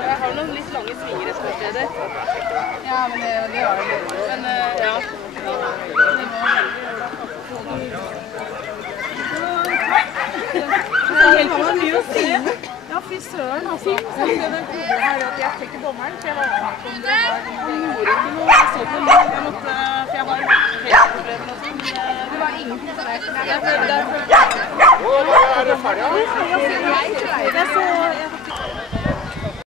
Jeg har noen litt lange svinger i spørsmålet. Ja, men det har jeg. Men ja. Det hjelper så mye å se. Ja, fy søren. Altså. Det her at jeg trekker dommeren, for jeg var med på det. Han gjorde ikke noe sånt, men jeg måtte, for jeg har helt problemer og sånn. Det var ingenting som er. Er det ferdig?